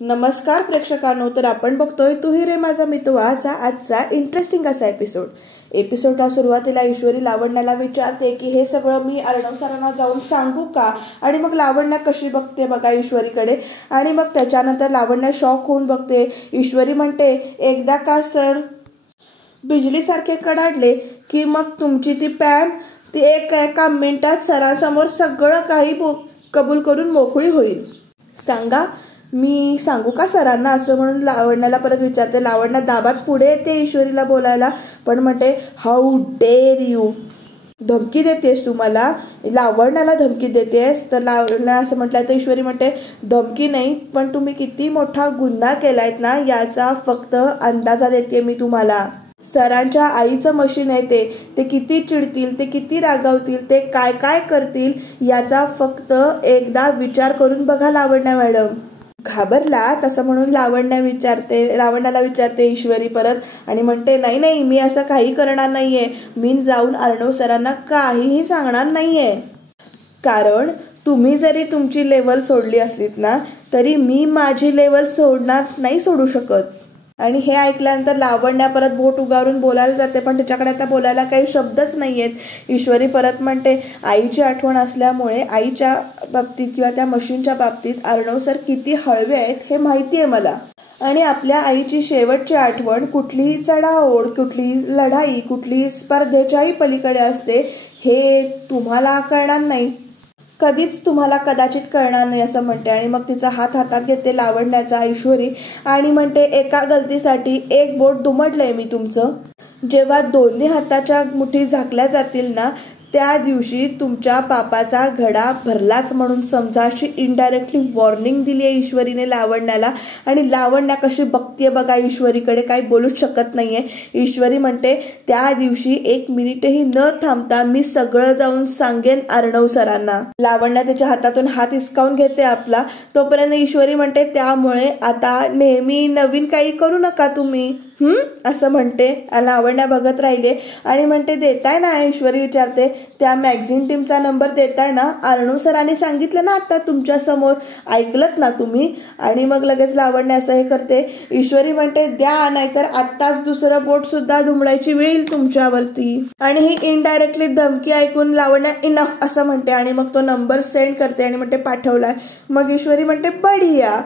नमस्कार प्रेक्षकांनो, तर आपण बघतोय तू ही रे माझा मितवाचा आजचा इंटरेस्टिंग असा एपिसोडला सुरुवातीला ईश्वरी लावण्याला विचारते की हे सगळं मी अर्णव सरांना जाऊन सांगू का. आणि मग लावण्य कशी बघते बघा ईश्वरीकडे. आणि मग त्याच्यानंतर लावण्य शॉक होऊन बघते. ईश्वरी म्हणते, एकदा का सर बिजलीसारखे कडाडले की मग तुमची ती पॅम ती एका मिनिटात सरांसमोर सगळं काही कबूल करून मोकळी होईल. सांगा, मी सांगू का सरांना, असं म्हणून लावण्याला परत विचारते. लावण्य दाबात पुढे येते ईश्वरीला बोलायला, पण म्हणते, हाऊ डेअर यू, धमकी देतेस तू मला, लावण्याला धमकी देतेस. तर लावण्य असं म्हटलं तर ईश्वरी म्हणते, धमकी नाही, पण तुम्ही किती मोठा गुन्हा केलायत ना याचा फक्त अंदाजा देते मी तुम्हाला. सरांच्या आईचं मशीन आहे ते किती चिडतील, ते किती रागावतील, ते काय काय करतील याचा फक्त एकदा विचार करून बघा लावण्य मॅडम. घाबरला तसं म्हणून लावण्याला विचारते ईश्वरी परत. आणि म्हणते, नाही मी असं काही करणार नाहीये, मी जाऊन अर्णव सरांना काहीही सांगणार नाहीये. कारण तुम्ही जरी तुमची लेवल सोडली असलीत ना तरी मी माझी लेवल सोडू शकत. आणि हे ऐकल्यानंतर लावण्या परत बोट उगारून बोलायला जाते, पण तिच्याकडे आता बोलायला काही शब्दच नाही आहेत. ईश्वरी परत म्हणते, आईची आठवण असल्यामुळे आईच्या बाबतीत किंवा त्या मशीनच्या बाबतीत अर्णव सर किती हळवे आहेत हे माहिती आहे मला. आणि आपल्या आईची शेवटची आठवण कुठलीही चढाओढ, कुठलीही लढाई, कुठलीही स्पर्धेच्याही पलीकडे असते हे तुम्हाला कळणार नाही, कधीच तुम्हाला कदाचित कळणार नाही असं म्हणते. आणि मग तिचा हात हातात घेते लावण्याचा ईश्वरी आणि म्हणते, एका गलतीसाठी एक बोट दुमडलंय मी तुमचं. जेव्हा दोन्ही हाताच्या मुठी झाकल्या जातील ना त्या दिवशी तुमच्या पापाचा घडा भरलाच म्हणून समजा, अशी इनडायरेक्टली वॉर्निंग दिली आहे ईश्वरीने लावण्याला. आणि लावण्या कशी बघतीये बघा ईश्वरीकडे, काही बोलूच शकत नाहीये. ईश्वरी म्हणते, त्या दिवशी एक मिनिटही न थांबता मी सगळं जाऊन सांगेन अर्णव सरांना. लावण्या त्याच्या हातातून हात हिसकावून घेते आपला. तोपर्यंत ईश्वरी म्हणते, त्यामुळे आता नेहमी नवीन काही करू नका तुम्ही, असं म्हणते. लावण्या बघत राहिले आणि म्हणते, देताय ना, ईश्वरी विचारते, त्या मॅगझिन टीमचा नंबर देताय ना, अर्णव सरांनी सांगितलं ना आता तुमच्या समोर, ऐकलत ना तुम्ही. आणि मग लगेच लावण्य असं हे करते. ईश्वरी म्हणते, द्या, नाहीतर आत्ताच दुसरं बोट सुद्धा दुमडायची वेळ येईल तुमच्यावरती. आणि ही इनडायरेक्टली धमकी ऐकून लावण्या इनफ असं म्हणते आणि मग तो नंबर सेंड करते आणि म्हणते, पाठवलाय. मग ईश्वरी म्हणते, बढिया,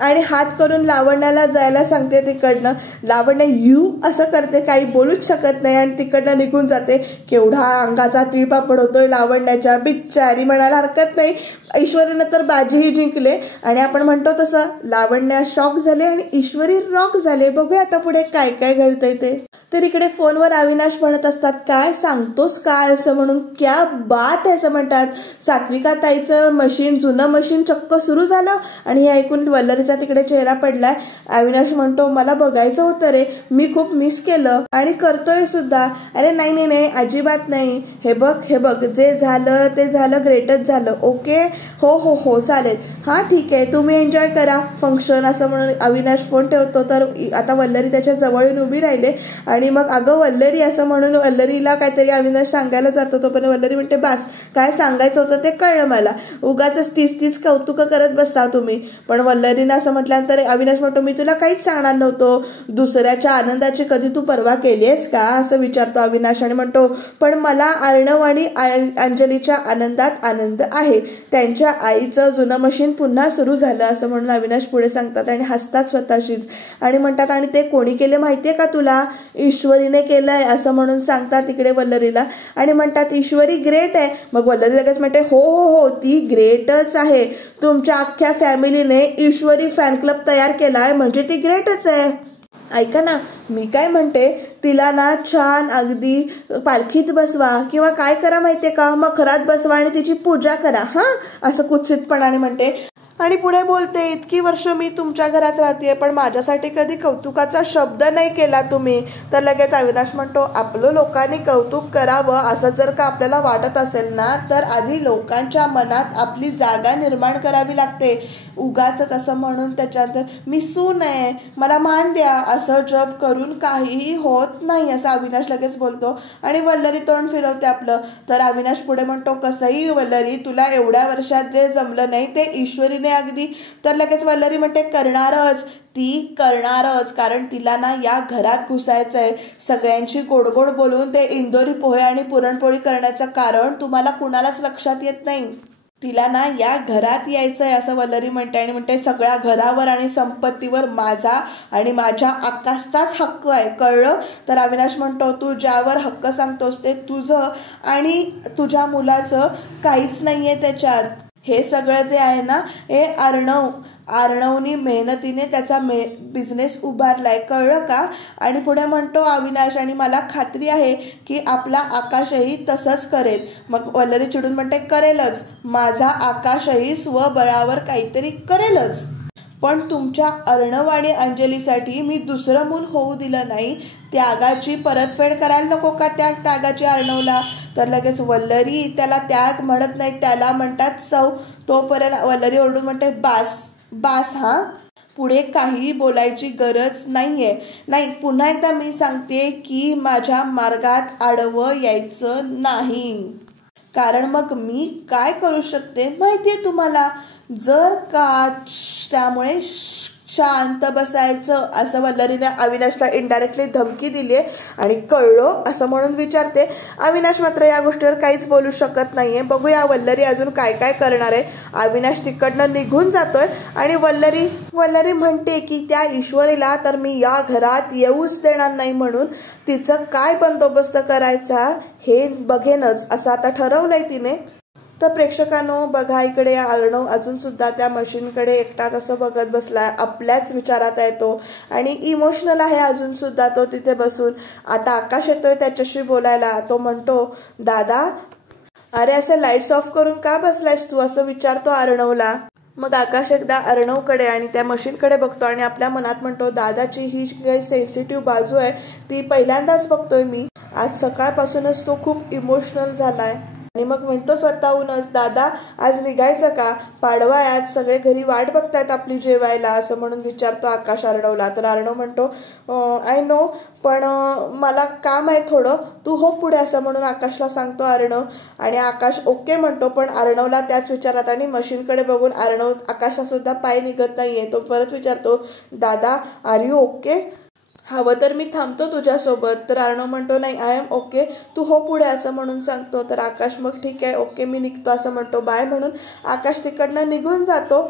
आणि हात करून लावण्याला जायला सांगते तिकडनं. लावण्य यू असं करते, काही बोलूच शकत नाही आणि तिकडनं निघून जाते. केवढा अंगाचा तिळपापड होतोय लावण्याच्या, बिचारी म्हणायला हरकत नाही. ईश्वरीनं तर बाजीही जिंकले आणि आपण म्हणतो तसं लावण्य शॉक झाले आणि ईश्वरी रॉक झाले. बघूया आता पुढे काय काय घडतंय ते. तर इकडे फोनवर अविनाश म्हणत असतात, काय सांगतोस काय असं म्हणून, क्या बात आहे असं म्हणतात. सात्विका ताईचं मशीन, जुनं मशीन चक्क सुरू झालं. आणि हे ऐकून वल्लरीचा तिकडे चेहरा पडलाय. अविनाश म्हणतो, मला बघायचं होतं रे, मी खूप मिस केलं आणि करतोय सुद्धा. अरे नाही अजिबात नाही, हे बघ जे झालं ते झालं, ग्रेटच झालं. ओके, हो चालेल, हां ठीक आहे, तुम्ही एन्जॉय करा फंक्शन, असं म्हणून अविनाश फोन ठेवतो. तर आता वल्लरी त्याच्या जवळ येऊन उभी राहिले आणि मग अगं वल्लरी असं म्हणून वल्लरीला काहीतरी अविनाश सांगायला जातो. तोपर्यंत वल्लरी म्हणते, बास, काय सांगायचं होतं ते कळलं मला, उगाच तीस कौतुक करत बसता तुम्ही. पण वल्लरीनं असं म्हटल्यानंतर अविनाश म्हणतो, मी तुला काहीच सांगणार नव्हतो, दुसऱ्याच्या आनंदाची कधी तू पर्वा केली आहेस का असं विचारतो अविनाश. आणि म्हणतो, पण मला अर्णव आणि अंजलीच्या आनंदात आनंद आहे, त्यांच्या आईचं जुनं मशीन पुन्हा सुरू झालं असं म्हणून अविनाश पुढे सांगतात आणि हसतात स्वतःशीच. आणि म्हणतात, आणि ते कोणी केले माहितीये का तुला, ईश्वरीने केलंय असं म्हणून सांगतात इकडे वल्लरीला. आणि म्हणतात, ईश्वरी ग्रेट आहे. मग वल्लरी लगेच म्हणते, हो ती ग्रेटच आहे, तुमच्या अख्ख्या फॅमिलीने ईश्वरी फॅन क्लब तयार केलाय म्हणजे ती ग्रेटच आहे. ऐका ना, मी काय म्हणते, तिला ना छान अगदी पालखीत बसवा किंवा काय करा माहितीये का, मखरात बसवा आणि तिची पूजा करा, असं कुत्सितपणाने म्हणते. आणि पुढे बोलते, इतकी वर्ष मी तुमच्या घरात राहते पण माझ्यासाठी कधी कौतुकाचा शब्द नाही केला तुम्ही. तर लगेच अविनाश म्हणतो, आपलं लोकांनी कौतुक करावं असं जर का आपल्याला वाटत असेल ना तर आधी लोकांच्या मनात आपली जागा निर्माण करावी लागते. उगाच असं म्हणून त्याच्यानंतर मी सून आहे, मला मान द्या असं जप करून काहीही होत नाही असं अविनाश लगेच बोलतो. आणि वल्लरी तोंड फिरवते आपलं. तर अविनाश पुढे म्हणतो, कसंही वल्लरी, तुला एवढ्या वर्षात जे जमलं नाही ते ईश्वरीने आवडीने अगदी. तर लगेच वल्लरी म्हणते करणारच, ती करणारच, कारण तिला ना या घरात घुसायचंय. सगळ्यांची गोड गोड बोलून ते इंदोरी पोहे आणि पुरणपोळी करण्याचं कारण तुम्हाला कुणालाच लक्षात येत नाही. तिला ना या घरात यायचंय असं वल्लरी म्हणते आणि म्हणते सगळ्या घरावर आणि संपत्तीवर माझा आणि माझ्या आकाशचाच हक्क आहे, कळलं? तर अविनाश म्हणतो तू ज्यावर हक्क सांगतोस ते तुझं आणि तुझ्या मुलाचं काहीच नाहीये त्याच्यात. हे सगळं जे आहे ना हे अर्णवनी मेहनतीने त्याचा बिझनेस उभारलाय, कळलं का? आणि पुढे म्हणतो अविनाश आणि मला खात्री आहे की आपला आकाशही तसंच करेल. मग वल्लरी चिडून म्हणते करेलच, माझा आकाशही स्वबळावर काहीतरी करेलच, पण तुमच्या अर्णव आणि अंजलीसाठी मी दुसरं मूल होऊ दिलं नाही. त्यागाची परतफेड करायला नको का त्या त्यागाची अर्णवला? तर लगेच वल्लरी त्याला त्याग म्हणत नाही, त्याला म्हणतात सौ. तोपर्यंत वल्लरी ओरडून म्हणते बास हा, पुढे काही बोलायची गरज नाहीये. नाही, पुन्हा एकदा मी सांगते की माझ्या मार्गात आडवं यायचं नाही, कारण मग मी काय करू शकते माहितीये तुम्हाला? जर का त्यामुळे शांत बसायचं असं वल्लरीने अविनाशला इनडायरेक्टली धमकी दिली आणि कळलो असं म्हणून विचारते. अविनाश मात्र या गोष्टीवर काहीच बोलू शकत नाहीये. बघूया वल्लरी अजून काय काय करणार आहे. अविनाश तिकडनं निघून जातोय आणि वल्लरी म्हणते की त्या ईश्वरीला तर मी या घरात येऊच देणार नाही, म्हणून तिचं काय बंदोबस्त करायचा हे बघेनच असं आता ठरवलंय तिने. तर प्रेक्षकांनो बघा, इकडे अर्णव अजून सुद्धा त्या मशीनकडे एकटाच असं बघत बसलाय, आपल्याच विचारात आहे तो आणि इमोशनल आहे अजून सुद्धा तो तिथे बसून. आता आकाश येतोय त्याच्याशी बोलायला. तो म्हणतो दादा, अरे असे लाईट्स ऑफ करून का बसलायस तू, असं विचारतो अर्णवला. मग आकाश एकदा अर्णवकडे आणि त्या मशीनकडे बघतो आणि आपल्या मनात म्हणतो दादाची ही काही सेन्सिटिव्ह बाजू आहे ती पहिल्यांदाच बघतोय मी. आज सकाळपासूनच तो खूप इमोशनल झालाय आणि मग म्हणतो स्वतःहूनच दादा आज निघायचं का, पाडवा आहे आज, सगळे घरी वाट बघतायत आपली जेवायला, असं म्हणून विचारतो आकाश अर्णवला. तर अर्णव म्हणतो आय नो, पण मला काम आहे थोडं, तू हो पुढे, असं म्हणून आकाशला सांगतो अर्णव. आणि आकाश ओके म्हणतो, पण अर्णवला त्याच विचारात आणि मशीनकडे बघून अर्णव आकाशला सुद्धा पाय निघत नाहीये. तो परत विचारतो दादा आर यू ओके, हवं तर मी थांबतो तुझ्यासोबत. तर अर्णव म्हणतो नाही आय एम ओके, तू हो पुढे, असं म्हणून सांगतो. तर आकाश मग ठीक आहे ओके मी निघतो असं म्हणतो, बाय म्हणून आकाश तिकडनं निघून जातो.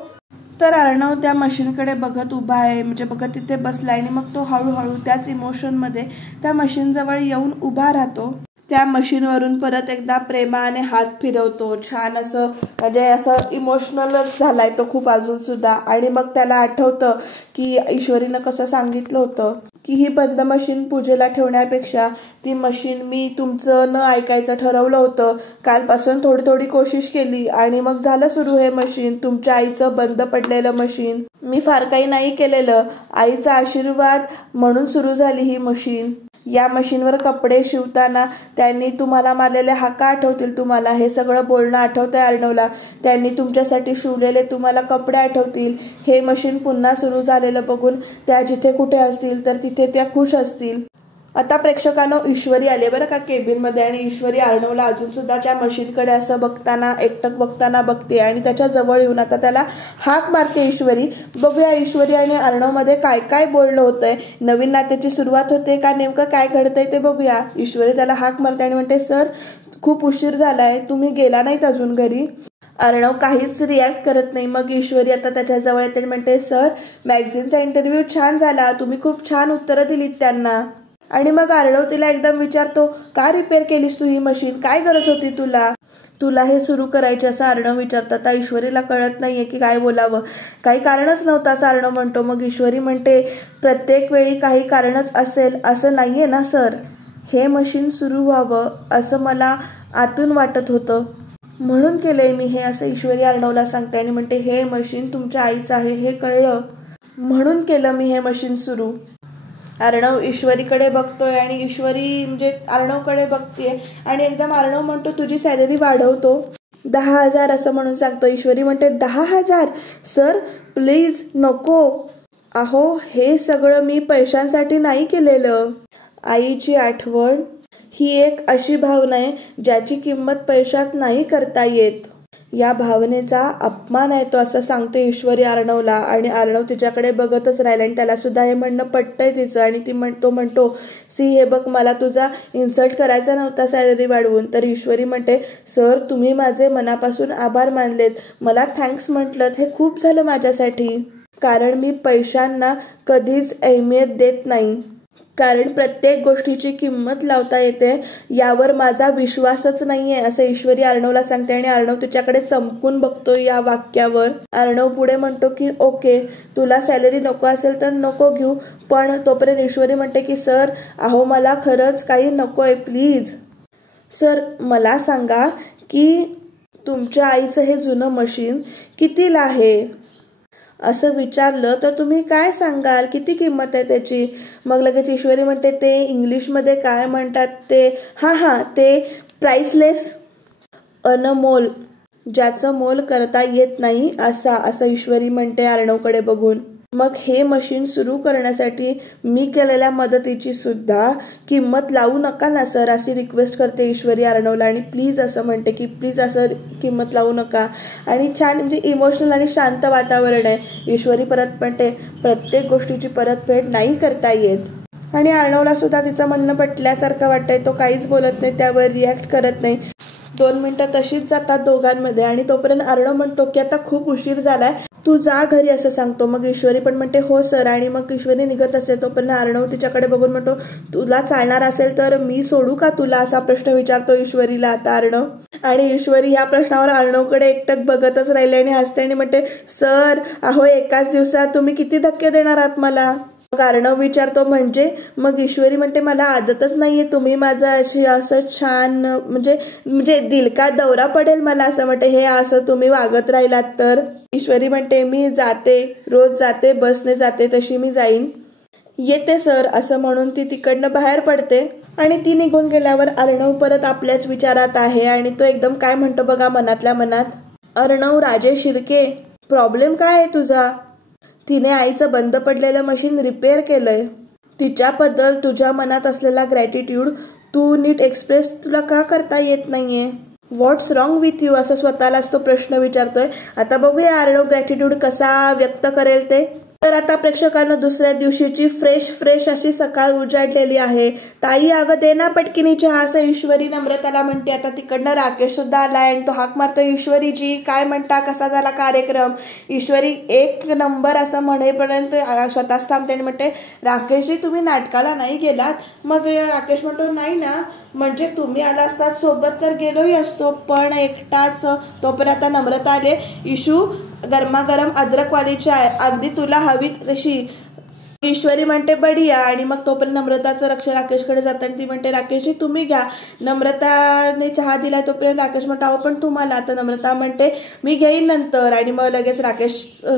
तर अर्णव त्या मशीनकडे बघत उभा आहे, म्हणजे बघत तिथे बसलाय आणि मग तो हळूहळू त्याच इमोशनमध्ये त्या मशीनजवळ येऊन उभा राहतो. त्या मशीनवरून परत एकदा प्रेमाने हात फिरवतो, छान असं, म्हणजे असं इमोशनलच झालाय तो खूप अजून सुद्धा. आणि मग त्याला आठवतं की ईश्वरीनं कसं सांगितलं होतं की ही बंद मशीन पूजेला ठेवण्यापेक्षा ती मशीन मी तुमचं न ऐकायचं ठरवलं होतं. कालपासून थोडी थोडी कोशिश केली आणि मग झालं सुरू हे मशीन, तुमच्या आईचं बंद पडलेलं मशीन. मी फार काही नाही केलेलं, आईचा आशीर्वाद म्हणून सुरू झाली ही मशीन. या मशीनवर कपडे शिवताना त्यांनी तुम्हाला मारलेले हाका आठवतील तुम्हाला, हे सगळं बोलणं आठवतंय अर्णवला. त्यांनी तुमच्यासाठी शिवलेले तुम्हाला कपडे आठवतील. हे मशीन पुन्हा सुरू झालेलं बघून त्या जिथे कुठे असतील तर तिथे त्या खुश असतील. आता प्रेक्षकांनो ईश्वरी आले बरं का केबिनमध्ये आणि ईश्वरी अर्णवला अजून सुद्धा त्या मशीनकडे असं बघताना एकटक बघताना बघते आणि त्याच्या जवळ येऊन आता त्याला हाक मारते ईश्वरी. बघूया ईश्वरी आणि अर्णवमध्ये काय काय बोलणं होतंय, नवीन नात्याची सुरुवात होते का नेमकं काय घडतंय ते बघूया. ईश्वरी त्याला हाक मारते आणि म्हणते सर खूप उशीर झालाय, तुम्ही गेला नाहीत अजून घरी. अर्णव काहीच रिॲक्ट करत नाही. मग ईश्वरी आता त्याच्या जवळ येते आणि म्हणते सर मॅगझिनचा इंटरव्ह्यू छान झाला, तुम्ही खूप छान उत्तरं दिलीत त्यांना. आणि मग अर्णव तिला एकदम विचारतो का रिपेअर केलीस तू ही मशीन, काय गरज होती तुला हे सुरू करायचे, असं अर्णव विचारतो. आता ईश्वरीला कळत नाहीये की काय बोलावं, काही कारणच नव्हतं असं अर्णव म्हणतो. मग ईश्वरी म्हणते प्रत्येक वेळी काही कारणच असेल असं नाहीये ना सर, हे मशीन सुरू व्हावं असं मला आतून वाटत होतं म्हणून केलंय मी हे, असं ईश्वरी अर्णवला सांगते. आणि म्हणते हे मशीन तुमच्या आईचं आहे हे कळलं म्हणून केलं मी हे मशीन सुरू. अर्णव ईश्वरीकडे बघतोय आणि ईश्वरी म्हणजे अर्णवकडे बघतेय आणि एकदम अर्णव म्हणतो तुझी सॅलरी वाढवतो 10,000 असं म्हणून सांगतो. ईश्वरी म्हणते 10,000 सर प्लीज नको. अहो हे सगळं मी पैशांसाठी नाही केलेलं. आईची आठवण ही एक अशी भावना आहे ज्याची किंमत पैशात नाही करता येत. या भावनेचा अपमान आहे तो, असं सांगते ईश्वरी अर्णवला. आणि अर्णव तिच्याकडे बघतच राहिला आणि त्याला सुद्धा हे म्हणणं पटतंय तिचं. आणि तो म्हणतो, सी हे बघ, मला तुझा इन्सल्ट करायचा नव्हता सॅलरी वाढवून. तर ईश्वरी म्हणते, सर तुम्ही माझे मनापासून आभार मानलेत, मला थँक्स म्हटलं, हे खूप झालं माझ्यासाठी. कारण मी पैशांना कधीच अहमियत देत नाही, कारण प्रत्येक गोष्टीची किंमत लावता येते यावर माझा विश्वासच नाहीये, असं ईश्वरी अर्णवला सांगते. आणि अर्णव तिच्याकडे चमकून बघतो या वाक्यावर. अर्णव पुढे म्हणतो की ओके, तुला सॅलरी नको असेल तर नको घेऊ. पण तोपर्यंत ईश्वरी म्हणते की सर अहो मला खरंच काही नकोय, प्लीज. सर मला सांगा की तुमच्या आईचं हे जुनं मशीन कितीला आहे, असं विचारलं तर तुम्ही काय सांगाल, किती किंमत आहे त्याची. मग लगेच ईश्वरी म्हणते, ते इंग्लिशमध्ये काय म्हणतात ते, हां ते प्राइसलेस, अनमोल, ज्याचं मोल करता येत नाही असं ईश्वरी म्हणते अर्णवकडे बघून. मग हे मशीन सुरू करण्यासाठी मी केलेल्या मदतीची सुद्धा किंमत लावू नका ना सर, अशी रिक्वेस्ट करते ईश्वरी अर्णवला. आणि प्लीज असं म्हणते की प्लीज असं किंमत लावू नका. आणि छान म्हणजे इमोशनल आणि शांत वातावरण आहे. ईश्वरी परत म्हणते, प्रत्येक गोष्टीची परतफेड नाही करता येत. आणि अर्णवला सुद्धा तिचं म्हणणं पटल्यासारखं वाटतंय. तो काहीच बोलत नाही, त्यावर रिॲक्ट करत नाही. 2 मिनिटं तशीच जातात दोघांमध्ये. आणि तोपर्यंत अर्णव म्हणतो की आता खूप उशीर झालाय, तू जा घरी, असं सांगतो. मग ईश्वरी पण म्हणते हो सर. आणि मग ईश्वरी निघत असेल तोपर्यंत अर्णव तिच्याकडे बघून म्हणतो, तुला चालणार असेल तर मी सोडू का तुला, असा प्रश्न विचारतो ईश्वरीला आता अर्णव. आणि ईश्वरी ह्या प्रश्नावर अर्णवकडे एकटक बघतच राहिले आणि हसते आणि म्हणते, सर अहो एकाच दिवसात तुम्ही किती धक्के देणार आहात मला. मग अर्णव विचारतो म्हणजे. मग ईश्वरी म्हणते, मला आदतच नाहीये तुम्ही माझं अशी असं छान म्हणजे दिल का दौरा पडेल मला, असं म्हणते, हे असं तुम्ही वागत राहिलात तर. ईश्वरी म्हणते, मी जाते, रोज जाते, बसने जाते, तशी मी जाईन, येते सर, असं म्हणून ती तिकडनं बाहेर पडते. आणि ती निघून गेल्यावर अर्णव परत आपल्याच विचारात आहे. आणि तो एकदम काय म्हणतो बघा मनातल्या मनात, अर्णव राजे शिर्के, प्रॉब्लेम काय आहे तुझा. तिने आईचं बंद पडलेलं मशीन रिपेअर केलंय, तिच्याबद्दल तुझ्या मनात असलेला ग्रॅटिट्यूड तू नीट एक्सप्रेस तुला का करता येत नाहीये, व्हॉट्स रॉंग विथ यू, असं स्वतःलाच तो प्रश्न विचारतोय. आता बघूया अर्णव ग्रॅटिट्यूड कसा व्यक्त करेल ते. तर आता प्रेक्षकांना दुसऱ्या दिवशीची फ्रेश अशी सकाळ उजाडलेली आहे. ताई अगं दे ना पटकिनी चहा, असं ईश्वरी नम्रताला म्हणते. आता तिकडनं राकेश सुद्धा आलाय आणि तो हाक मारतो, ईश्वरीजी काय म्हणता, कसा झाला कार्यक्रम. ईश्वरी 1 नंबर असं म्हणेपर्यंत स्वतःच थांबते आणि म्हणते, राकेशजी तुम्ही नाटकाला नाही गेलात. मग राकेश म्हणतो, नाही ना, म्हणजे तुम्ही आला असतात सोबत तर गेलोही असतो, पण एकटाच. तोपर्यंत आता नम्रता आले, इशू गरमागरम अद्रकवाली चाय, अगदी तुला हवी तशी. ईश्वरी म्हणते बढिया. आणि मग तोपर्यंत नम्रताचं लक्ष राकेशकडे जातं आणि ती म्हणते, राकेशजी तुम्ही घ्या. नम्रताने चहा दिलाय तोपर्यंत राकेश म्हणतो, अहो पण तुम्हाला. तर नम्रता म्हणते, मी घेईन नंतर. आणि मग लगेच राकेश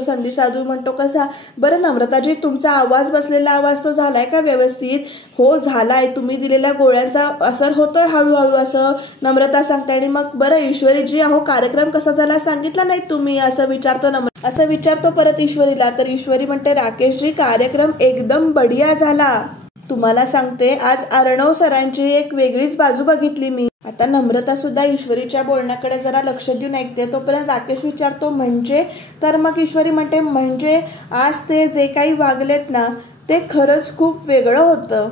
संधी साधू म्हणतो, कसा बरं नम्रताजी, तुमचा आवाज बसलेला आवाज तो झालाय का व्यवस्थित. हो झालाय, तुम्ही दिलेल्या गोळ्यांचा असर होतोय हळूहळू, असं नम्रता सांगते. आणि मग बरं ईश्वरीजी, अहो कार्यक्रम कसा झाला सांगितला नाही तुम्ही, असं विचारतो परत ईश्वरीला. तर ईश्वरी म्हणते, राकेशजी कार्यक्रम एकदम बढिया झाला. तुम्हाला सांगते आज अर्णव सरांची एक वेगळीच बाजू बघितली मी. आता नम्रता सुद्धा ईश्वरीच्या बोलण्याकडे जरा लक्ष देऊन ऐकते. तोपर्यंत राकेश विचारतो म्हणजे. तर मग ईश्वरी म्हणते, म्हणजे आज ते जे काही वागलेत ना ते खरंच खूप वेगळं होतं,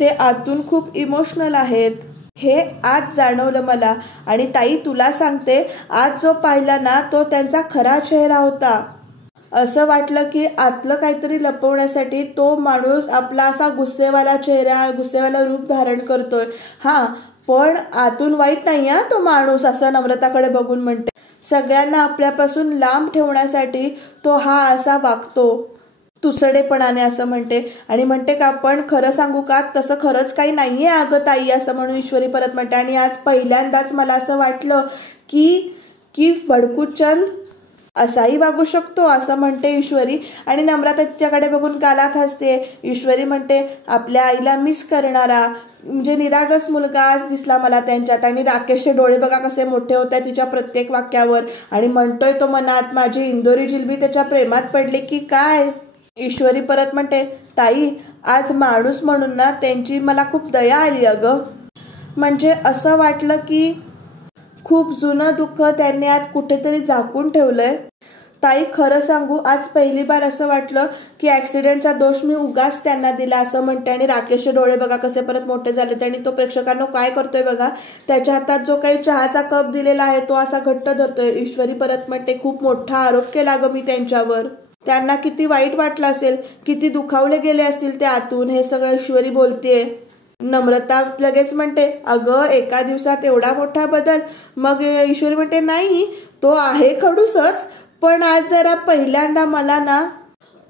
ते आतून खूप इमोशनल आहेत, हे आज जाणवलं मला. आणि ताई तुला सांगते, आज जो पाहिला ना तो त्यांचा खरा चेहरा होता. असं वाटलं की आतलं काहीतरी लपवण्यासाठी तो माणूस आपला असा गुस्सेवाला रूप धारण करतोय. हां पण आतून वाईट नाही हा तो माणूस, असं नम्रताकडे बघून म्हणते. सगळ्यांना आपल्यापासून लांब ठेवण्यासाठी तो हा असा वागतो तुसडेपणाने, असं म्हणते. आणि म्हणते का पण खरं सांगू का, तसं खरंच काही नाहीये अगं ताई, असं म्हणून ईश्वरी परत म्हणते. आणि आज पहिल्यांदाच मला असं वाटलं की भडकूचंद असाही वागू शकतो, असं म्हणते ईश्वरी. आणि नम्रता तिच्याकडे बघून गालात हसते. ईश्वरी म्हणते, आपल्या आईला मिस करणारा म्हणजे निरागस मुलगा आज दिसला मला त्यांच्यात. आणि राकेशचे डोळे बघा कसे मोठे होत आहेत तिच्या प्रत्येक वाक्यावर. आणि म्हणतोय तो मनात, माझी इंदोरी जिलबी त्याच्या प्रेमात पडले की काय. ईश्वरी परत म्हणते, ताई आज माणूस म्हणून ना त्यांची मला खूप दया आली अगं. म्हणजे असं वाटलं की खूप जुनं दुःख त्यांनी आज कुठेतरी झाकून ठेवलंय. ताई खरं सांगू, आज पहिली बार असं वाटलं की ऍक्सिडेंटचा दोष मी उगाच त्यांना दिला असं म्हणते. आणि राकेशचे डोळे बघा कसे परत मोठे झाले. आणि तो प्रेक्षकांना काय करतोय बघा, त्याच्या हातात जो काही चहाचा कप दिलेला आहे तो असा घट्ट धरतोय. ईश्वरी परत म्हणते, खूप मोठा आरोप केला ग मी त्यांच्यावर. त्यांना किती वाईट वाटलं असेल, किती दुखावले गेले असतील ते आतून. हे सगळं ईश्वरी बोलतेय. नम्रता लगेच म्हणते, अगं एका दिवसात एवढा मोठा बदल. मग ईश्वरी म्हणते, नाही तो आहे खडूसच, पण आज जरा पहिल्यांदा मला ना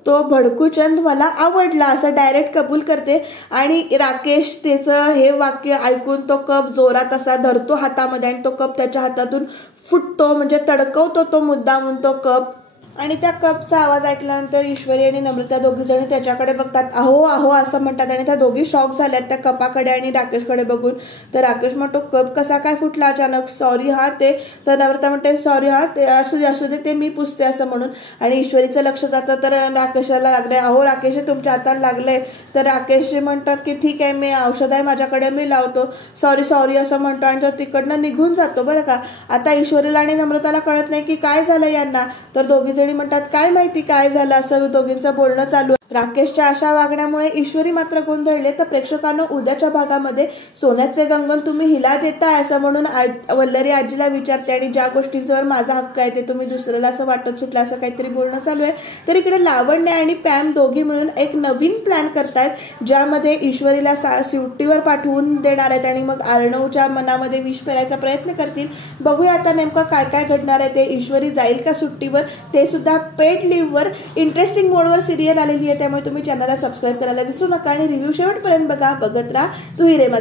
तो भडकूचंद मला आवडला असं डायरेक्ट कबूल करते. आणि राकेश त्याचं हे वाक्य ऐकून तो कप जोरात असा धरतो हातामध्ये आणि तो कप त्याच्या हातातून फुटतो, म्हणजे तडकवतो तो मुद्दामून तो कप. आणि त्या कपचा आवाज ऐकल्यानंतर ईश्वरी आणि नम्रता दोघी जणी त्याच्याकडे बघतात. अहो अहो असं म्हणतात आणि त्या दोघी शॉक झाल्यात त्या कपाकडे आणि राकेशकडे बघून. तर राकेश म्हणतो, कप कसा काय फुटला अचानक, सॉरी हा ते. तर नम्रता म्हणते, सॉरी हा ते असू दे ते मी पुसते असं म्हणून. आणि ईश्वरीचं लक्ष जातं तर राकेशला लागलंय. अहो राकेश तुमच्या हाताला लागलंय. तर राकेश म्हणतात की ठीक आहे, मी औषध आहे माझ्याकडे मी लावतो, सॉरी असं म्हणतो. आणि तो तिकडनं निघून जातो बरं का. आता ईश्वरीला आणि नम्रताला कळत नाही की काय झालं यांना. तर दोघी जणी म्हणतात, काय माहिती काय झालं, असं दोघींचं बोलणं चालू आहे. राकेशच्या अशा वागण्यामुळे ईश्वरी मात्र गोंधळले. तर प्रेक्षकांना उद्याच्या भागामध्ये सोन्याचे गंगन तुम्ही हिला देताय असं म्हणून वल्लरी आजीला विचारते. आणि ज्या गोष्टींवर माझा हक्क आहे ते तुम्ही दुसऱ्याला असं वाटत सुटलं असं काहीतरी बोलणं चालू आहे. तर इकडे लावण्य आणि पॅम दोघी मिळून एक नवीन प्लॅन करतायत, ज्यामध्ये ईश्वरीला सुट्टीवर पाठवून देणार आहेत आणि मग अर्णवच्या मनामध्ये विष पेरायचा प्रयत्न करतील. बघूया आता नेमकं काय काय घडणार आहे ते. ईश्वरी जाईल का सुट्टीवर, ते सुद्धा पेड लिव्हवर. इंटरेस्टिंग मोडवर सिरियल आलेली आहे, त्यामुळे तुम्ही चॅनलला सबस्क्राईब करायला विसरू नका आणि रिव्ह्यू शेवटपर्यंत बघा. बघत राहा तू ही रे माझा